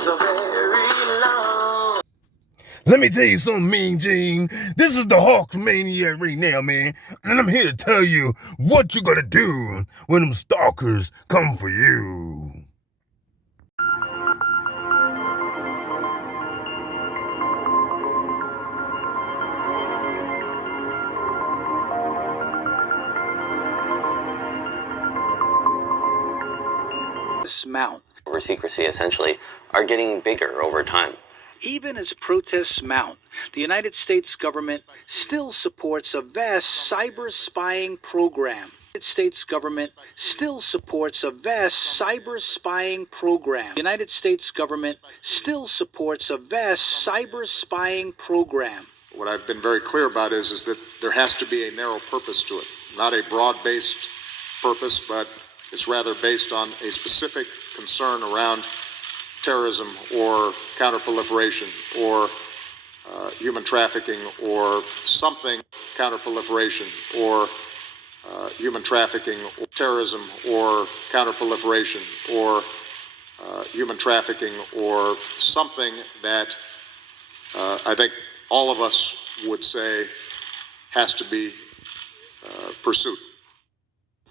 so very long. Let me tell you something, Mean Gene. This is the Hawk Maniac right now, man. And I'm here to tell you what you gotta do when them stalkers come for you. Mount over secrecy essentially are getting bigger over time. Even as protests mount, the United States government still supports a vast cyber spying program. The United States government still supports a vast cyber spying program. The United States government still supports a vast cyber spying program. What I've been very clear about is that there has to be a narrow purpose to it, not a broad-based purpose, but it's rather based on a specific concern around terrorism or counterproliferation or human trafficking or something, counterproliferation or human trafficking, or terrorism or counterproliferation or human trafficking or something that I think all of us would say has to be pursued.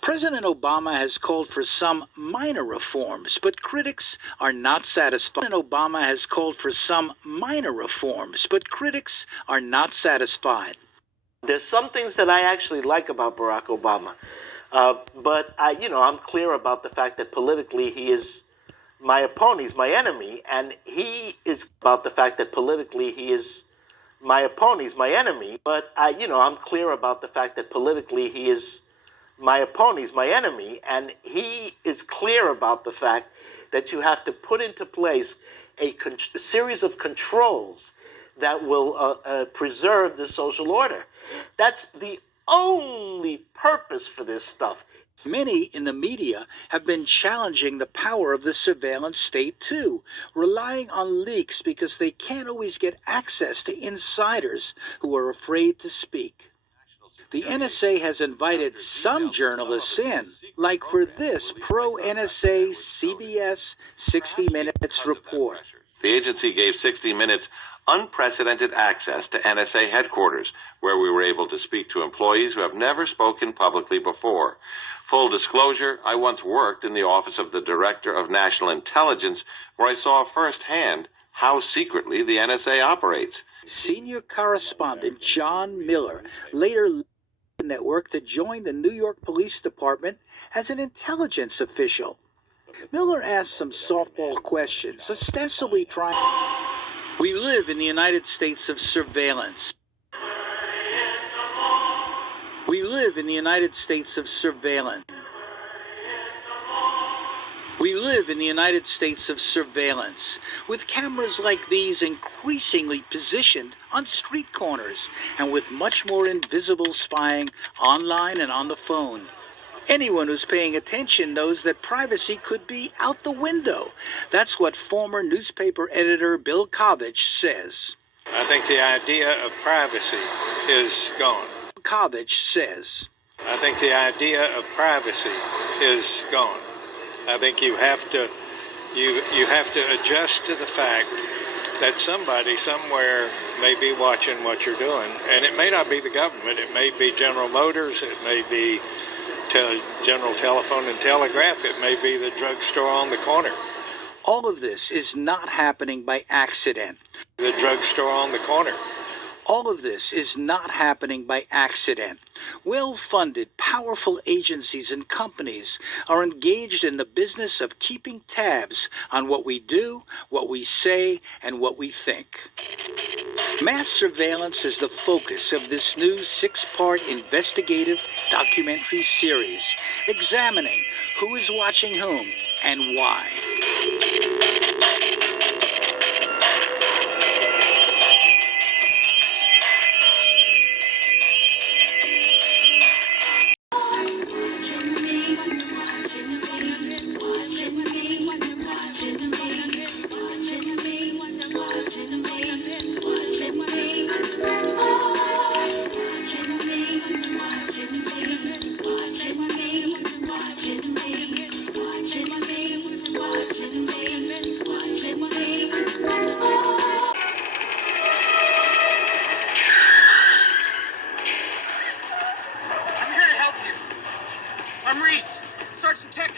President Obama has called for some minor reforms, but critics are not satisfied. President Obama has called for some minor reforms, but critics are not satisfied. There's some things that I actually like about Barack Obama, but I'm clear about the fact that politically he is my opponent, he's my enemy, and he is about the fact that politically he is my opponent, he's my enemy. But I'm clear about the fact that politically he is my opponent, he's my enemy, and he is clear about the fact that you have to put into place a series of controls that will preserve the social order. That's the only purpose for this stuff. Many in the media have been challenging the power of the surveillance state too, relying on leaks because they can't always get access to insiders who are afraid to speak. The NSA has invited some journalists in, like for this pro-NSA CBS 60 Minutes report. The agency gave 60 Minutes unprecedented access to NSA headquarters, where we were able to speak to employees who have never spoken publicly before. Full disclosure, I once worked in the Office of the Director of National Intelligence, where I saw firsthand how secretly the NSA operates. Senior correspondent John Miller later left the network to join the New York Police Department as an intelligence official. Miller asked some softball questions, ostensibly trying. We live in the United States of surveillance. We live in the United States of surveillance. We live in the United States of surveillance, with cameras like these increasingly positioned on street corners and with much more invisible spying online and on the phone. Anyone who's paying attention knows that privacy could be out the window. That's what former newspaper editor Bill Kovach says. I think the idea of privacy is gone. Kovach says. I think the idea of privacy is gone. I think you have to adjust to the fact that somebody somewhere may be watching what you're doing, and it may not be the government. It may be General Motors. It may be General Telephone and Telegraph. It may be the drugstore on the corner. All of this is not happening by accident. The drugstore on the corner. All of this is not happening by accident. Well-funded, powerful agencies and companies are engaged in the business of keeping tabs on what we do, what we say, and what we think. Mass surveillance is the focus of this new 6-part investigative documentary series, examining who is watching whom and why. Watching me.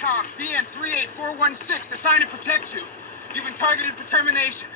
TRACOM, BN 38416, assigned to protect you. You've been targeted for termination.